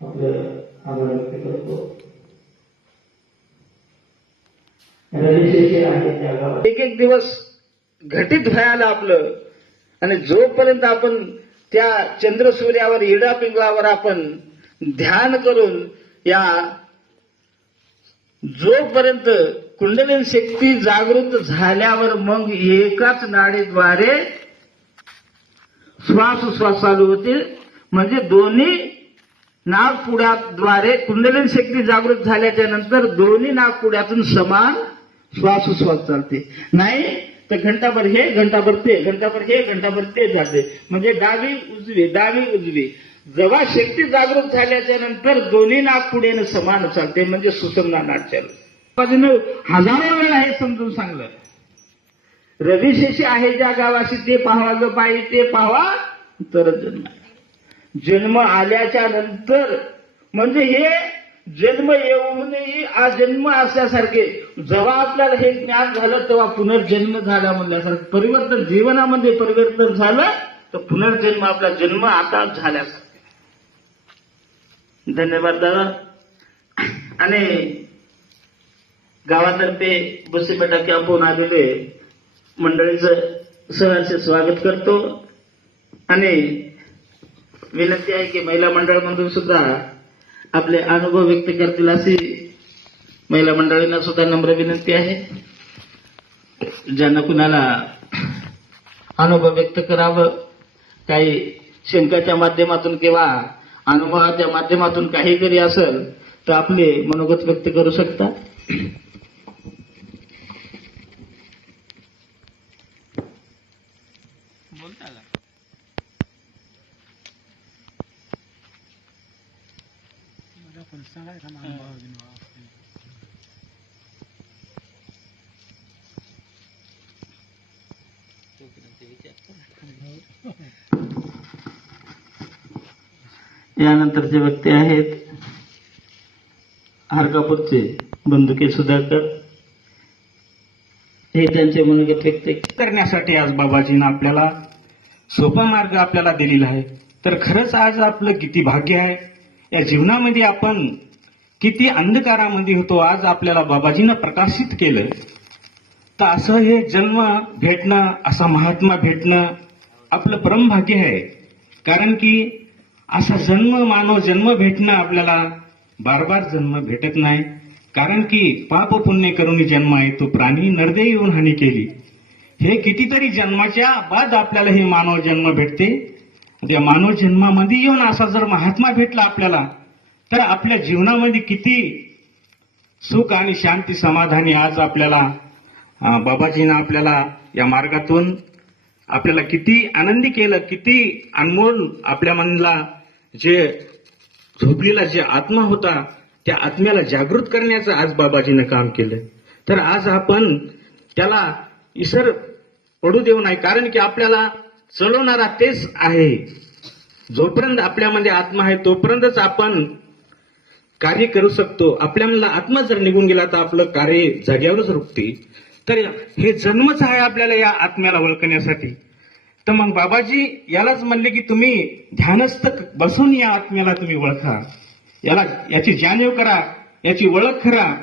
आपलं आभार व्यक्त करतो. रविशेषी आहे त्या गावात एक एक दिवस घटित व्हायला आपलं, आणि जोपर्यंत आपण त्या चंद्रसूर्यावर इडा पिंगलावर आपण ध्यान करून या जोपर्यंत कुंडलिनी शक्ती जागृत झाल्यावर मग एकाच नाडीद्वारे श्वासोश्वास चालू होतील. म्हणजे दोन्ही नाकपुड्याद्वारे कुंडलिनी शक्ती जागृत झाल्याच्या नंतर दोन्ही नाकपुड्यातून समान श्वासोश्वास चालते. नाही तर घंटाभर हे, घंटाभर ते, घंटाभर हे, घंटाभर ते जाते. म्हणजे डावी उजवी, डावी उजवी. जेव्हा शक्ती जागृत झाल्याच्या नंतर दोन्ही नाकपुड्यानं समान चालते. म्हणजे सुषुम्ना नाड चालू. बाजूने हजारो वेळा हे समजून सांगलं. रविशेषी आहे ज्या गावाशी ते पाहावा ग बाई, ते पाहावा तर जन्म. जन्म आल्याच्या नंतर म्हणजे हे जन्म येऊनही जन्म असल्यासारखे. जेव्हा आपल्याला हे ज्ञान झालं तेव्हा पुनर्जन्म झाला म्हणल्यासारखं. परिवर्तन जीवनामध्ये परिवर्तन झालं तर पुनर्जन्म, आपला जन्म आता झाल्यासारखं. धन्यवाद दादा. आणि गावातर्फे बसीपेटा कॅम्पहून आलेले मंडळीचं सहर्ष स्वागत करतो. आणि विनंती आहे की महिला मंडळामधून सुद्धा आपले अनुभव व्यक्त करतील अशी महिला मंडळींना सुद्धा नम्र विनंती आहे. ज्यांना कुणाला अनुभव व्यक्त करावं, काही शंकाच्या माध्यमातून किंवा अनुभवाच्या माध्यमातून काही जरी असेल तर आपले मनोगत व्यक्त करू शकता. यानंतरचे व्यक्ती आहेत हरकापूरचे बंधुके सुधाकर. हे त्यांचे मनोगत व्यक्त करण्यासाठी आज बाबाजीनं आपल्याला सोपा मार्ग आपल्याला दिलेला आहे. तर खरंच आज आपलं किती भाग्य आहे. या जीवनामध्ये आपण किती अंधकारामध्ये होतो, आज आपल्याला बाबाजीनं प्रकाशित केलं. तर असं हे जन्म भेटणं, असा महात्मा भेटणं आपलं परमभाग्य आहे. कारण की असा मानव जन्म भेटणं आपल्याला बार बार जन्म भेटत नाही. कारण की पाप पुण्य करून जन्म आहे तो प्राणी नरदे येऊन हानी केली. हे कितीतरी जन्माच्या बाद आपल्याला हे मानव जन्म भेटते. त्या मानव जन्मामध्ये येऊन असा जर महात्मा भेटला आपल्याला तर आपल्या जीवनामध्ये किती सुख आणि शांती समाधानी आज आपल्याला बाबाजीनं आपल्याला या मार्गातून आपल्याला किती आनंदी केलं. किती अनमोल आपल्या मनाला जे झोपलेला जे आत्मा होता त्या आत्म्याला जागृत करण्याचं आज बाबाजीनं काम केलं. तर आज आपण त्याला इसर पडू देऊ नये. कारण की आपल्याला चढवणारा तेच आहे. जोपर्यंत आपल्यामध्ये आत्मा आहे तोपर्यंतच आपण कार्य करू शकतो. आपल्याला आत्मा जर निघून गेला तर आपलं कार्य जाग्यावरच रुकते. तर हे जन्मच आहे आपल्याला या आत्म्याला ओळखण्यासाठी. तर मग बाबाजी यालाच म्हणले की तुम्ही ध्यानस्थ बसून या आत्म्याला तुम्ही ओळखा. याची जाणीव करा, याची ओळख करा.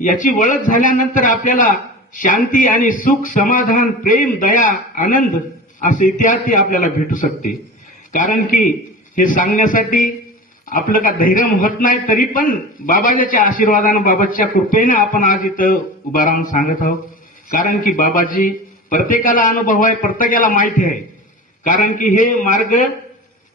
याची ओळख झाल्यानंतर आपल्याला शांती आणि सुख, समाधान, प्रेम, दया, आनंद असे इत्यादी आपल्याला भेटू शकते. कारण की हे सांगण्यासाठी आपलं का धैर्य होत नाही, तरी पण बाबाजीच्या आशीर्वादानं, बाबाच्या कृपेनं आपण आज इथं उभा राहून सांगत आहोत. कारण की बाबाजी प्रत्येकाला अनुभव आहे, प्रत्येकाला माहिती आहे. कारण की हे मार्ग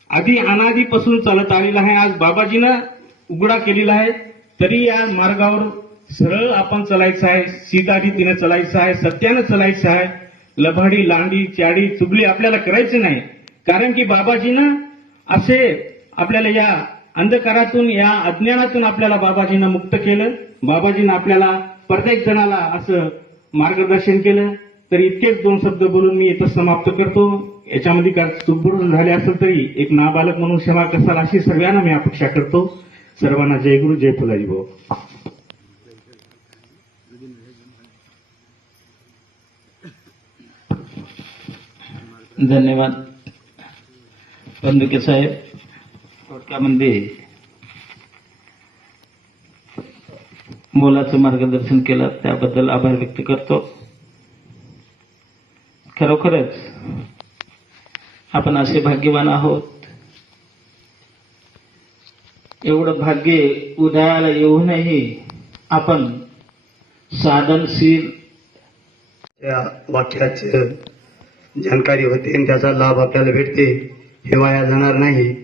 आधी अनादीपासून चालत आलेला आहे. आज बाबाजीनं उघडा केलेला आहे. तरी या मार्गावर सरळ आपण चालायचं आहे, सीधा रीतीने चालायचं आहे, सत्यानं चालायचं आहे. लबाडी, लांडी, चाडी, चुगली आपल्याला करायचं नाही. कारण की बाबाजीनं असे आपल्याला या अंधकारातून, या अज्ञानातून आपल्याला बाबाजीनं मुक्त केलं. बाबाजीनं आपल्याला प्रत्येक जणाला असं मार्गदर्शन केलं. तर इतकेच दोन शब्द बोलून मी इथं समाप्त करतो. याच्यामध्ये काय चुकबुड झाले असेल तरी एक नाबालक म्हणून क्षमा कसाल अशी सर्वांना मी अपेक्षा करतो. सर्वांना जय गुरु, जय फुलाजी भाऊ. धन्यवाद बंधुके साहेब. थोडक्यामध्ये मोलाचं मार्गदर्शन केलं त्याबद्दल आभार व्यक्त करतो. खरोखरच आपण असे भाग्यवान आहोत. एवढं भाग्य उदयाला येऊनही आपण साधनशील त्या वाक्याची जानकारी होते आणि त्याचा लाभ आपल्याला भेटते, हे वाया जाणार नाही.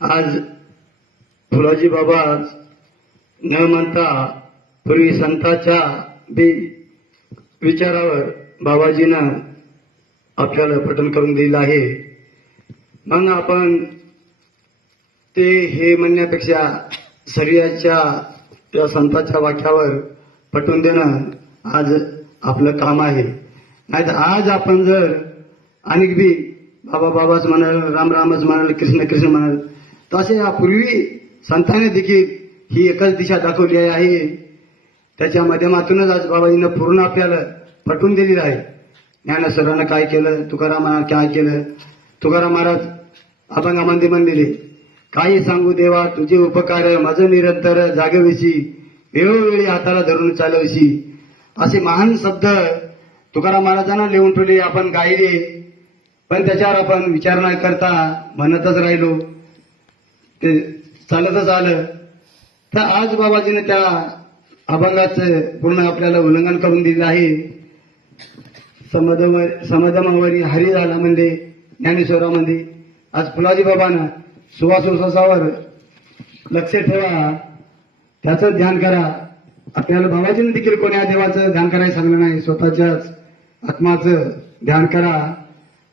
आज फुलाजी बाबा न म्हणता पूर्वी संतांच्या विचारावर बाबाजीनं आपल्याला पठण करून दिलं आहे. मग आपण ते हे म्हणण्यापेक्षा शरीराच्या या संतांच्या वाक्यावर पटवून देणं आज आपलं काम आहे. नाहीतर आज आपण जर अनेक बी बाबा बाबाच म्हणाल, राम रामच म्हणाल, कृष्ण कृष्ण म्हणाल, तसे यापूर्वी संतांनी देखील ही एकच दिशा दाखवली आहे. त्याच्या माध्यमातूनच आज बाबाजीनं पूर्ण आपल्याला पटवून दिलेलं आहे. ज्ञानेश्वरानं काय केलं, तुकारामानं काय केलं. तुकाराम महाराज अभंगामध्ये म्हणलेले, काही सांगू देवा तुझे उपकार, माझं निरंतर जागविशी, वेळोवेळी हाताला धरून चालवशी. असे महान शब्द तुकाराम महाराजांना लिहून ठेवले, आपण गायले, पण त्याच्यावर आपण विचार न करता म्हणतच राहिलो, ते चालतच आलं. तर आज बाबाजीने त्या अभंगाचं पूर्ण आपल्याला उल्लंघन करून दिलं आहे. समदमावरी हरी झाला म्हणजे ज्ञानेश्वरामध्ये आज फुलाजी बाबांना सुवासोसावर लक्ष ठेवा, त्याचं ध्यान करा. आपल्याला बाबाजीने देखील कोण्या देवाचं ध्यान करायला सांगलं नाही, स्वतःच्याच आत्माचं ध्यान करा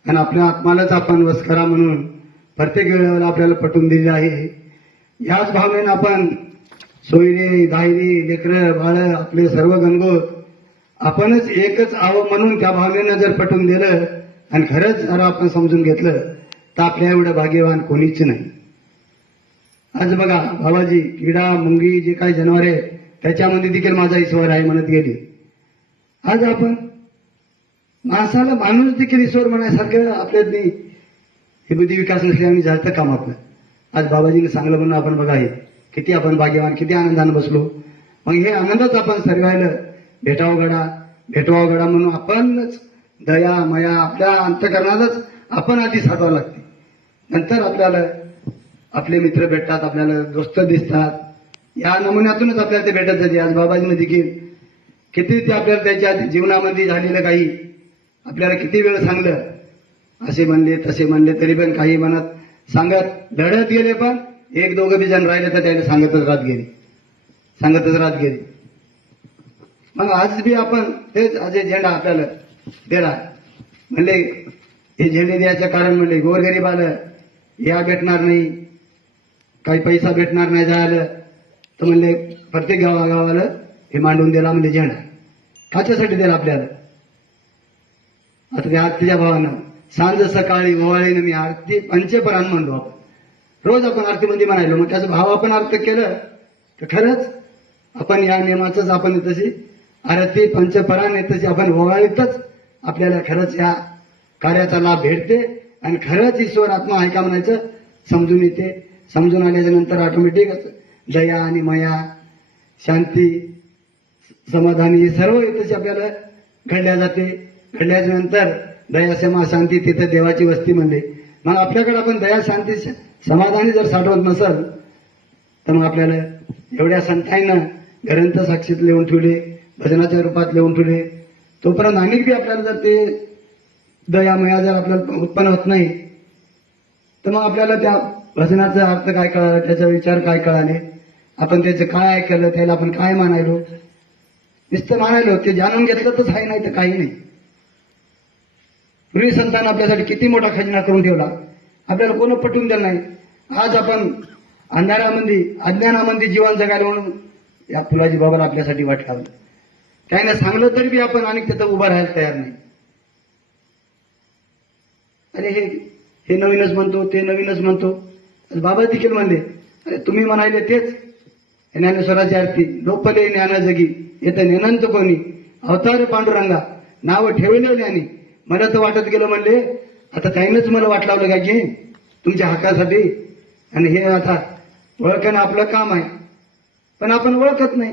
आणि आपल्या आत्मालाच आपण वस करा म्हणून प्रत्येक वेळेला आपल्याला पटवून दिले आहे. याच भावनेनं आपण सोयरे दायरे लेकरं बाळ आपले सर्व गणगोत आपणच एकच आहो म्हणून त्या भावनेनं जर पटवून दिलं आणि खरंच जर आपण समजून घेतलं तर आपल्या एवढं भाग्यवान कोणीच नाही. आज बघा बाबाजी किडा मुंगी जे काही जनावर आहे त्याच्यामध्ये देखील माझा ईश्वर आहे म्हणत गेली. आज आपण माणसाला माणूस देखील ईश्वर म्हणायसारखं आपल्यात नाही. हे बुद्धी विकास नसल्याने झालं काम आपलं. आज बाबाजीने सांगलं म्हणून आपण बघा हे किती आपण भाग्यवान, किती आनंदानं बसलो. मग हे आनंदच आपण सर्वायला भेटवावं गडा म्हणून आपणच दया मया आपल्या अंतकरणातच आपण आधी साधवावं लागते. नंतर आपल्याला आपले मित्र भेटतात, आपल्याला दोस्त दिसतात. या नमुन्यातूनच आपल्याला ते भेटत जाते. आज बाबाजीने देखील किती ते आपल्याला त्याच्या जीवनामध्ये झालेलं काही आपल्याला किती वेळ सांगलं, असे म्हणले तसे म्हणले तरी पण काही म्हणत सांगत लढत गेले, पण एक दोघं बी जण राहिले तर त्याला सांगतच राहत गेले. मग आज बी आपण तेच आज हे झेंडा आपल्याला दिला म्हणले, हे झेंडे द्यायचं कारण म्हणले गोरगरीबाला या भेटणार नाही, काही पैसा भेटणार नाही जायला, तर म्हणले प्रत्येक गावागावाला हे मांडून दिला म्हणजे झेंडा. काच्यासाठी दिला आपल्याला. आता त्या आरतीच्या भावानं सांज सकाळी ओवाळीनं मी आरती पंचपरान म्हणलो. आपण रोज आपण आरतीमध्ये म्हणायलो, मग त्याचा भाव आपण अर्थ केलं तर खरंच आपण या नियमाचंच आपण तशी आरती पंचपरान तशी आपण ओवाळीतच आपल्याला खरंच या कार्याचा लाभ भेटते आणि खरंच ईश्वर आत्मा आहे का म्हणायचं समजून येते. समजून आल्याच्या नंतर ऑटोमॅटिक दया आणि माया शांती समाधानी हे सर्व तशी आपल्याला घडल्या जाते. घडल्याच्या नंतर दया क्षमा शांती तिथं देवाची वस्ती म्हणले. मग आपल्याकडे आपण दया शांती समाधानी जर साठवत नसल तर मग आपल्याला एवढ्या संतांना ग्रंथ साक्षीत लिहून ठेवले, भजनाच्या रूपात लिहून ठेवले, तोपर्यंत अनेक बी आपल्याला जर ते दयामया जर आपल्याला उत्पन्न होत नाही तर मग आपल्याला त्या भजनाचा अर्थ काय कळाला, त्याचा विचार काय कळाले, आपण त्याचं काय ऐकलं, त्याला आपण काय मानायलो. नुसतं मानायलो ते जाणून घेतलं तर आहे, नाही तर काही नाही. पूर्वी संतांना आपल्यासाठी किती मोठा खजिना करून ठेवला, आपल्याला कोण पटवून दिलं नाही. आज आपण अंधारामध्ये अज्ञानामध्ये जीवन जगायला म्हणून या फुलाजी बाबाला आपल्यासाठी वाट लावलं. त्याने सांगलं तरी बी आपण अनेक तिथं उभं राहायला तयार नाही. अरे हे नवीनच म्हणतो, ते नवीनच म्हणतो. बाबा देखील म्हणले, अरे तुम्ही म्हणाले तेच ज्ञानेश्वराची आरती लोपले ज्ञान जगी येतं नेनंत कोणी अवतार पांडुरंगा नाव ठेवले ज्ञानी. मला तर वाटत गेलं म्हणले आता काहीनच मला वाट लावलं का की तुमच्या हक्कासाठी, आणि हे आता ओळखणं आपलं काम आहे, पण आपण ओळखत नाही.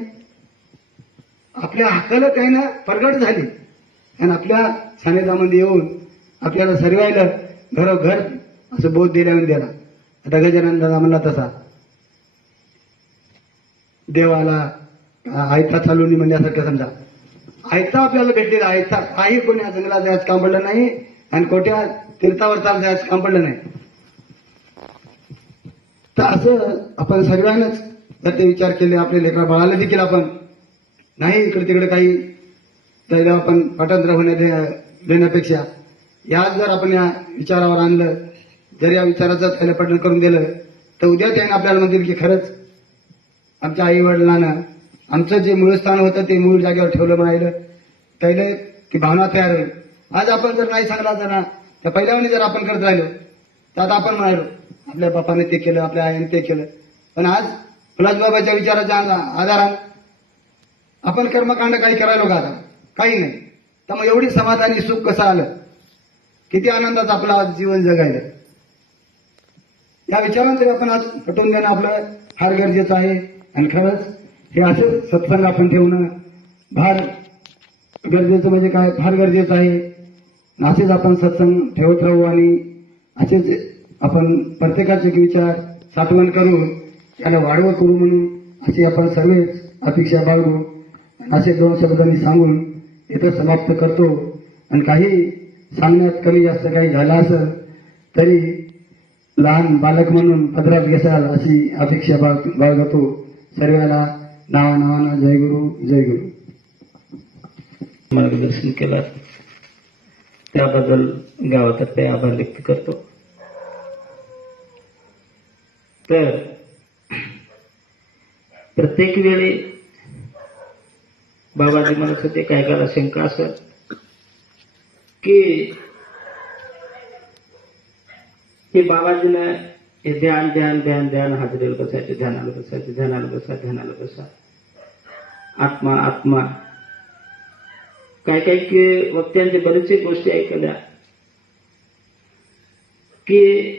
आपल्या हक्काला काही ना प्रगट झाली आणि आपल्या सानिध्यामध्ये येऊन आपल्याला सर्वायला घरोघर असं बोध दिल्यावर दिला. आता गजानन दादा म्हणला तसा देवाला आयता चालवणी म्हणण्यासारखं समजा आयता आपल्याला भेटलेला आयता काही कोणी जंगलात जायचं काम पडलं नाही आणि कोट्या तीर्थावर चाल जायचं काम पडलं नाही. तर असं आपण सर्वांनाच जर ते विचार केले आपल्या लेकरा बाळाला देखील आपण नाही इकडे तिकडे काही त्याला आपण पाठांतर देण्यापेक्षा याच जर आपण या विचारावर आणलं जर या विचाराचं त्याला पठण करून दिलं तर उद्या त्याने आपल्याला म्हणतील की खरंच आमच्या आई वडिलांना आमचं जे मूळ स्थान होतं ते मूळ जागेवर ठेवलं म्हणायला त्याला ती भावना तयार होईल. आज आपण जर नाही सांगला तर ना त्या पहिल्यावर जर आपण करत राहिलो तर आता आपण म्हणालो आपल्या बापाने ते केलं आपल्या आईने ते केलं. पण आज फुलाजीबाबाच्या विचाराच्या आधारात आपण कर्मकांड काही करायलो का आता काही नाही. तर मग एवढी समाधानी सुख कसं आलं किती आनंदात आपलं आज जीवन जगायला या विचारांतरी आपण आज पटवून देणं आपलं फार गरजेचं आहे. आणि खरंच हे असे सत्संग आपण ठेवणं फार गरजेचं म्हणजे काय फार गरजेचं आहे. असेच आपण सत्संग ठेवत राहू आणि असेच आपण प्रत्येकाचे विचार साठवण करून त्याला वाढवं करू म्हणून अशी आपण सर्वच अपेक्षा बाळगू. असे 2 शब्दांनी सांगून इथं समाप्त करतो. आणि काही सांगण्यात कमी जास्त काही झालं असं तरी लहान बालक म्हणून पदरात घेसाल अशी अपेक्षा बाळगतो. सर्वांना नावानावानं जय गुरु जय गुरु. मार्गदर्शन केलं त्याबद्दल गावातर्फे आभार व्यक्त करतो. तर प्रत्येक वेळी बाबाजी म्हणत होते काय काला शंका असं की हे बाबाजीनं हे ध्यान ध्यान ध्यान ध्यान हाजरीला बसायचे ध्यानाला बसायचे ध्यानाला बसा ध्यानाला बसा आत्मा आत्मा काय काय की वक्त्यांचे बरेचसे गोष्टी ऐकल्या की